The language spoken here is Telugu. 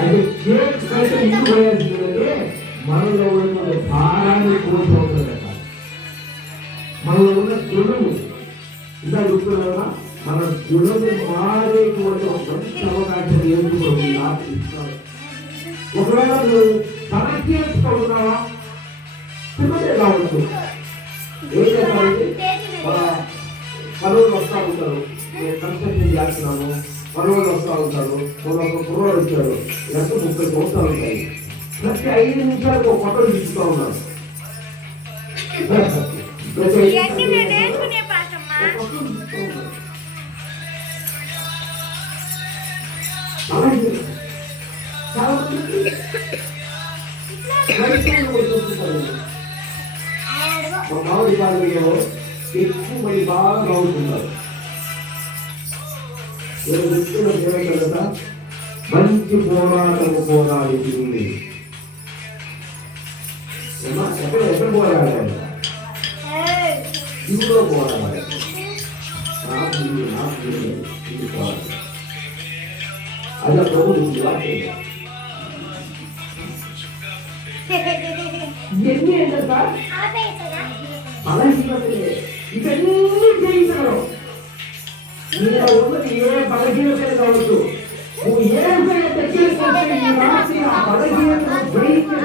అయితే కేక్ కంటే ఇంటికి పోయాల్సిందంటే మనలో ఉన్న భారాన్ని కోల్పోతుందట. మనలో ఉన్న గుణము ఇంకా చెప్తున్నారా, మన గుణము మారేటువంటి ఒక మంచి అవకాశం ఎందుకు ఇస్తారు. ఒకవేళ నువ్వు పరచేస్తున్నావా పిల్లలే కావచ్చు. ఏం చేస్తారంటే పనులు వస్తూ ఉంటారు, నేను కన్స్ట్రక్షన్ చేస్తున్నాను, పనులు వస్తూ ఉంటారు, ఒక కుర్రోడు వచ్చారు, ఎంత 30 సంవత్సరాలు ఉంటాయి, ప్రతి 5 నిమిషాలకు ఒక ఫోటో తీస్తూ ఉన్నారు. మా మామిడి కాలంలో ఎక్కువ మంది బాగా నవ్వుతుంటారు. కదా మంచి పోరాటము పోరాడి ఎక్కడ పోరాడాలి, ఇంట్లో పోరాడాలి. అది ప్రభు ఇవన్నీ ఏంటంటే బలహీనతలే. ఇవన్నీ జయించగలవు. నీలో ఉన్నది ఏ బలహీనత కావచ్చు, నువ్వు ఏ బలహీనత జయించే